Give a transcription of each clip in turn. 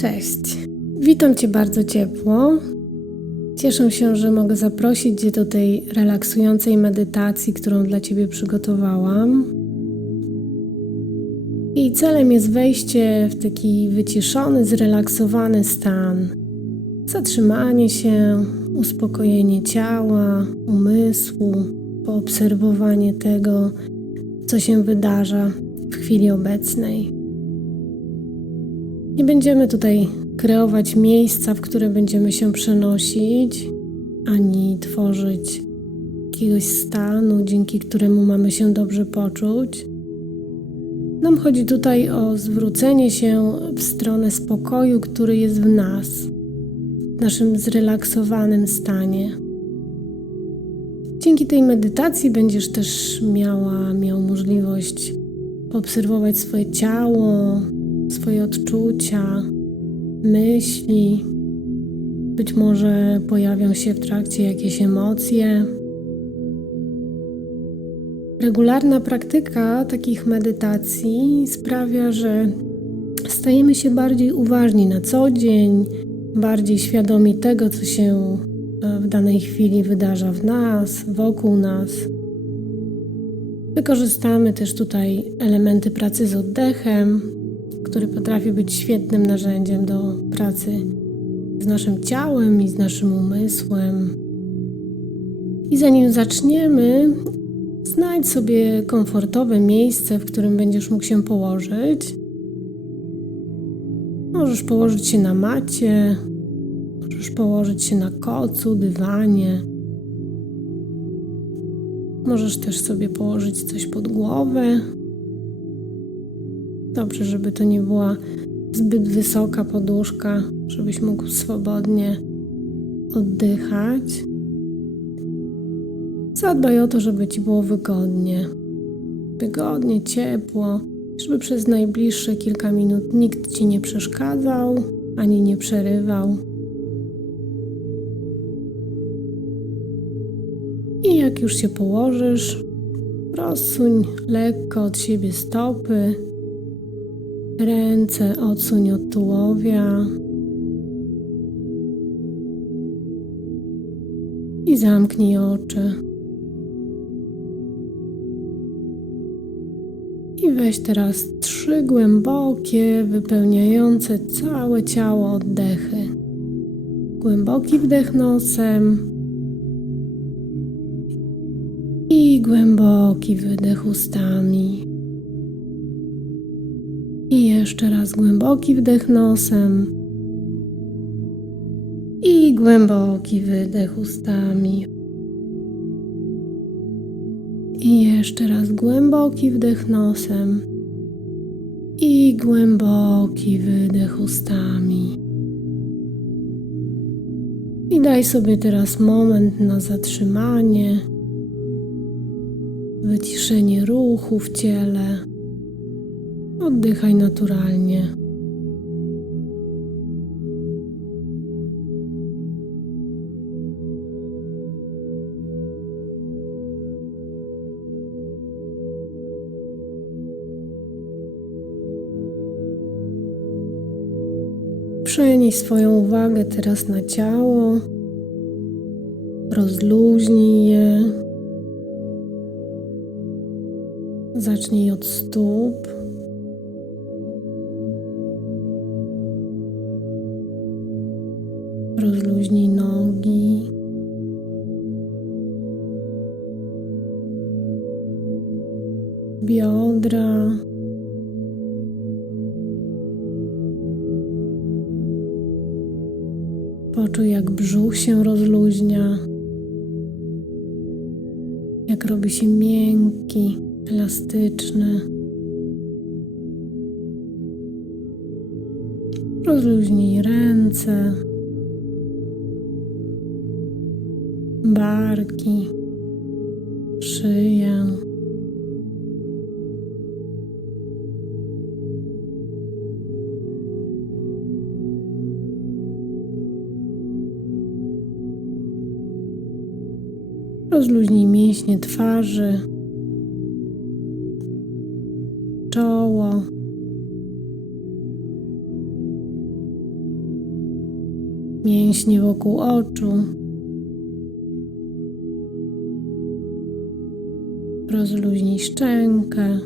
Cześć. Witam Cię bardzo ciepło. Cieszę się, że mogę zaprosić Cię do tej relaksującej medytacji, którą dla Ciebie przygotowałam. Jej celem jest wejście w taki wyciszony, zrelaksowany stan. Zatrzymanie się, uspokojenie ciała, umysłu, poobserwowanie tego, co się wydarza w chwili obecnej. Nie będziemy tutaj kreować miejsca, w które będziemy się przenosić, ani tworzyć jakiegoś stanu, dzięki któremu mamy się dobrze poczuć. Nam chodzi tutaj o zwrócenie się w stronę spokoju, który jest w nas, w naszym zrelaksowanym stanie. Dzięki tej medytacji będziesz też miała miał możliwość obserwować swoje ciało, swoje odczucia, myśli. Być może pojawią się w trakcie jakieś emocje. Regularna praktyka takich medytacji sprawia, że stajemy się bardziej uważni na co dzień, bardziej świadomi tego, co się E, w danej chwili wydarza w nas, wokół nas. Wykorzystamy też tutaj elementy pracy z oddechem, który potrafi być świetnym narzędziem do pracy z naszym ciałem i z naszym umysłem. I zanim zaczniemy, znajdź sobie komfortowe miejsce, w którym będziesz mógł się położyć. Możesz położyć się na macie Możesz położyć się na kocu, dywanie. Możesz też sobie położyć coś pod głowę. Dobrze, żeby to nie była zbyt wysoka poduszka, żebyś mógł swobodnie oddychać. Zadbaj o to, żeby ci było wygodnie. Wygodnie, ciepło, żeby przez najbliższe kilka minut nikt ci nie przeszkadzał ani nie przerywał. I jak już się położysz, rozsuń lekko od siebie stopy, ręce odsuń od tułowia. I zamknij oczy. I weź teraz trzy głębokie, wypełniające całe ciało oddechy. Głęboki wdech nosem Głęboki wydech ustami. I jeszcze raz głęboki wdech nosem. I głęboki wydech ustami. I jeszcze raz głęboki wdech nosem. I głęboki wydech ustami. I daj sobie teraz moment na zatrzymanie wyciszenie ruchu w ciele. Oddychaj naturalnie. Przenieś swoją uwagę teraz na ciało, rozluźnij je, Zacznij od stóp. Rozluźnij nogi. Biodra. Poczuj, jak brzuch się rozluźnia, jak robi się miękki elastyczny. Rozluźnij ręce, barki, szyję. Rozluźnij mięśnie twarzy. nie wokół oczu. Rozluźnij szczękę.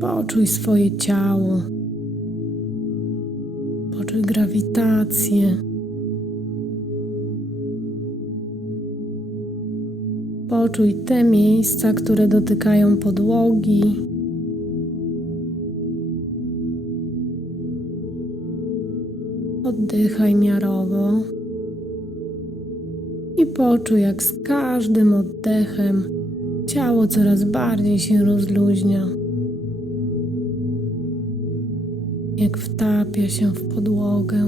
Poczuj swoje ciało. Poczuj grawitację. Poczuj te miejsca, które dotykają podłogi, oddychaj miarowo i poczuj, jak z każdym oddechem ciało coraz bardziej się rozluźnia. Jak wtapia się w podłogę.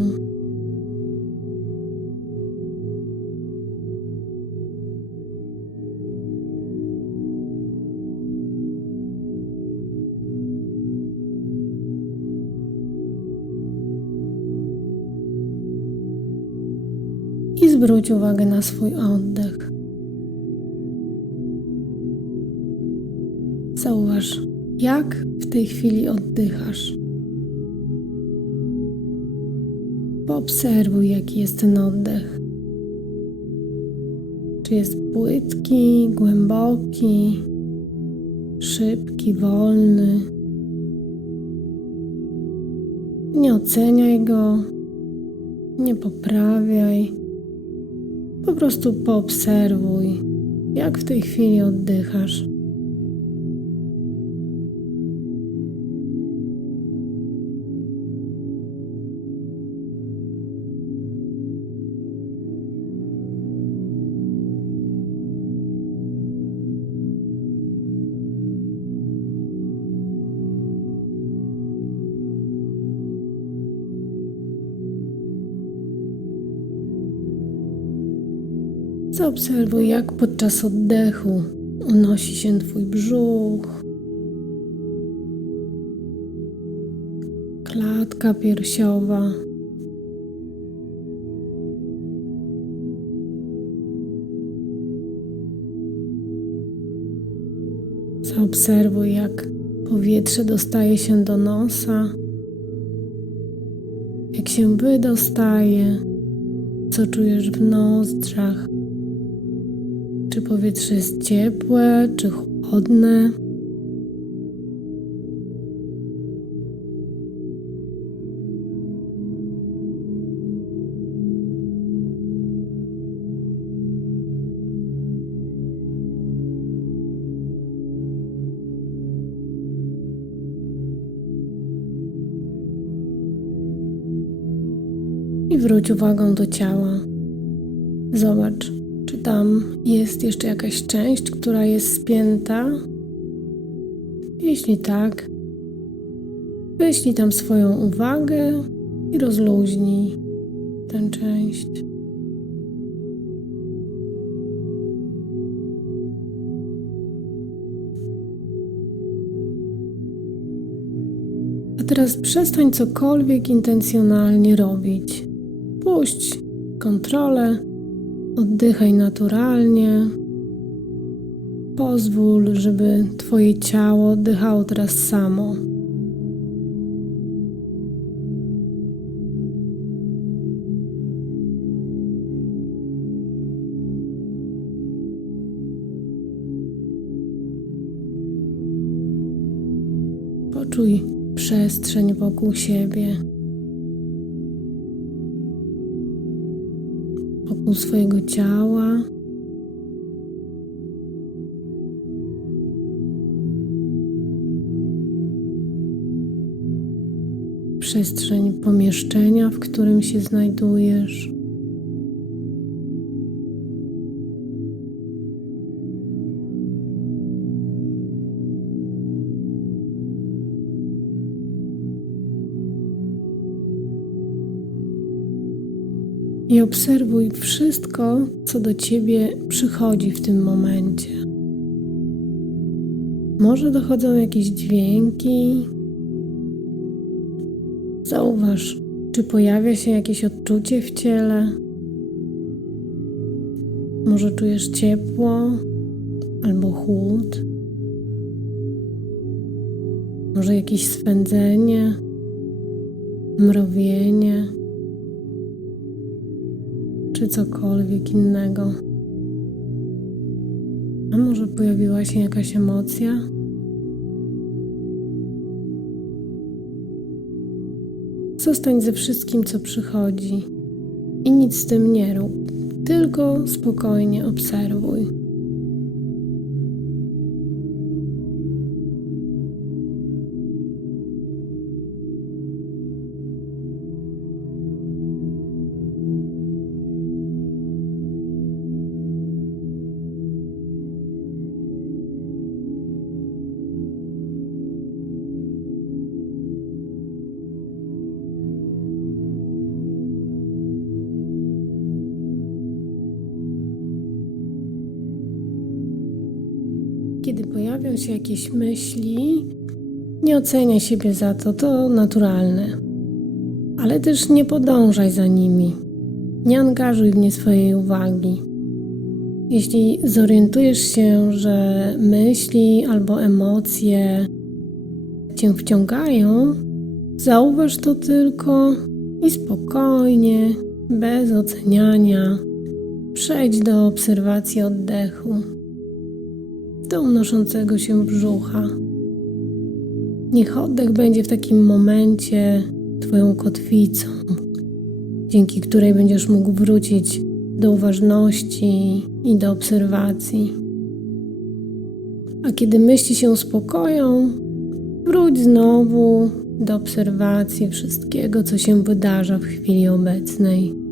zwróć uwagę na swój oddech. Zauważ, jak w tej chwili oddychasz. Poobserwuj, jaki jest ten oddech. Czy jest płytki, głęboki, szybki, wolny. Nie oceniaj go, nie poprawiaj po prostu poobserwuj, jak w tej chwili oddychasz. Zaobserwuj, jak podczas oddechu unosi się Twój brzuch, klatka piersiowa. Zaobserwuj, jak powietrze dostaje się do nosa, jak się wydostaje, co czujesz w nozdrzach czy powietrze jest ciepłe, czy chłodne. i wróć uwagą do ciała. Zobacz, tam jest jeszcze jakaś część, która jest spięta? Jeśli tak, wyślij tam swoją uwagę i rozluźnij tę część. A teraz przestań cokolwiek intencjonalnie robić. Puść kontrolę Oddychaj naturalnie. Pozwól, żeby Twoje ciało oddychało teraz samo. Poczuj przestrzeń wokół siebie. u swojego ciała. Przestrzeń pomieszczenia, w którym się znajdujesz. i obserwuj wszystko, co do ciebie przychodzi w tym momencie. Może dochodzą jakieś dźwięki. Zauważ, czy pojawia się jakieś odczucie w ciele. Może czujesz ciepło albo chłód. Może jakieś swędzenie, mrowienie czy cokolwiek innego. A może pojawiła się jakaś emocja? Zostań ze wszystkim, co przychodzi i nic z tym nie rób, tylko spokojnie obserwuj. też jakieś myśli. Nie oceniaj siebie za to, to naturalne. Ale też nie podążaj za nimi. Nie angażuj w nie swojej uwagi. Jeśli zorientujesz się, że myśli albo emocje cię wciągają, zauważ to tylko i spokojnie, bez oceniania, przejdź do obserwacji oddechu do unoszącego się brzucha. Niech oddech będzie w takim momencie Twoją kotwicą, dzięki której będziesz mógł wrócić do uważności i do obserwacji. A kiedy myśli się spokoją, wróć znowu do obserwacji wszystkiego, co się wydarza w chwili obecnej.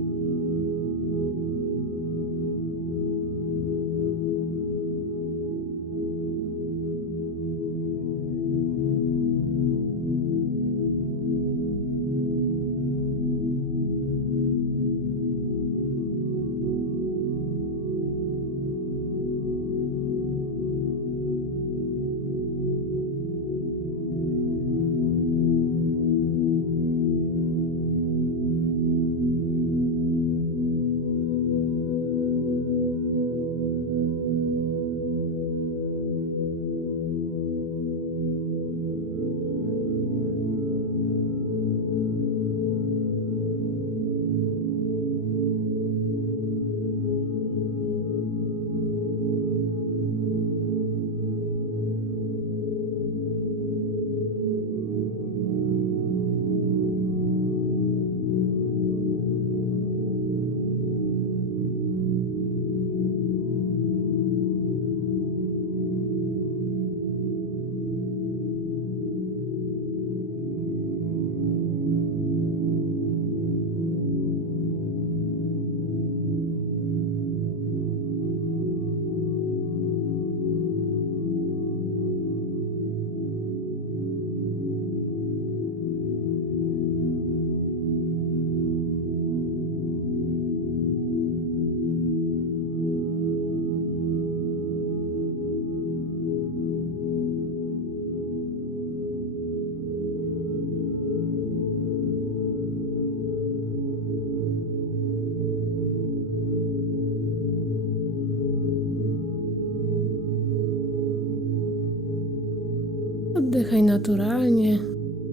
naturalnie,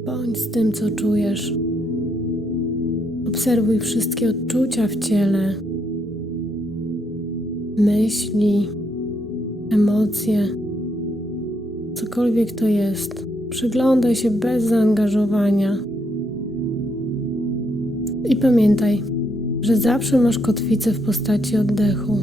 bądź z tym, co czujesz. Obserwuj wszystkie odczucia w ciele, myśli, emocje, cokolwiek to jest. Przyglądaj się bez zaangażowania. I pamiętaj, że zawsze masz kotwicę w postaci oddechu.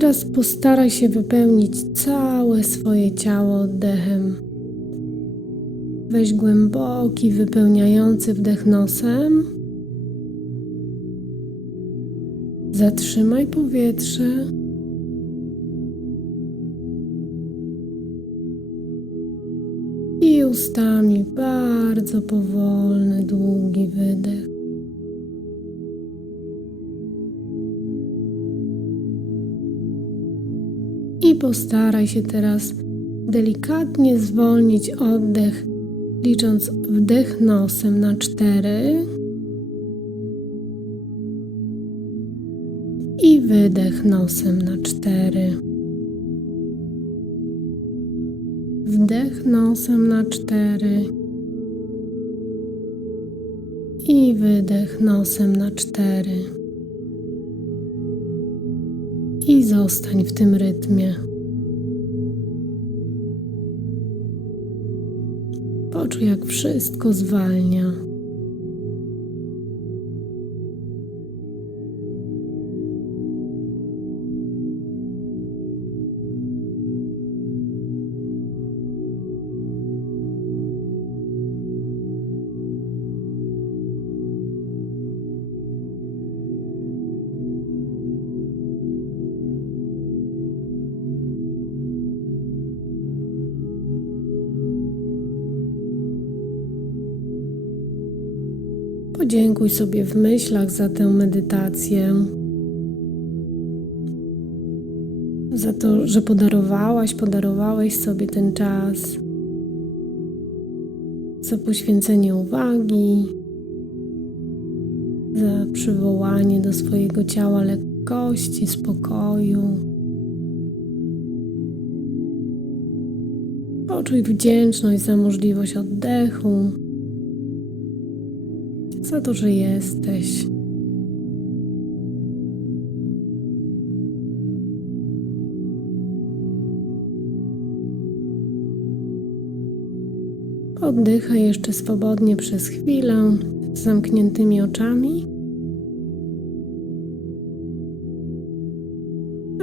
teraz postaraj się wypełnić całe swoje ciało oddechem. Weź głęboki, wypełniający wdech nosem. Zatrzymaj powietrze. I ustami bardzo powolny, długi wydech. postaraj się teraz delikatnie zwolnić oddech, licząc wdech nosem na cztery i wydech nosem na cztery. Wdech nosem na cztery i wydech nosem na cztery. I zostań w tym rytmie. poczuł, jak wszystko zwalnia. Podziękuj sobie w myślach za tę medytację, za to, że podarowałaś, podarowałeś sobie ten czas, za poświęcenie uwagi, za przywołanie do swojego ciała lekkości, spokoju. Poczuj wdzięczność za możliwość oddechu za duży jesteś. Oddychaj jeszcze swobodnie przez chwilę z zamkniętymi oczami.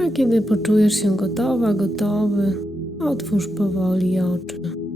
A kiedy poczujesz się gotowa, gotowy, otwórz powoli oczy.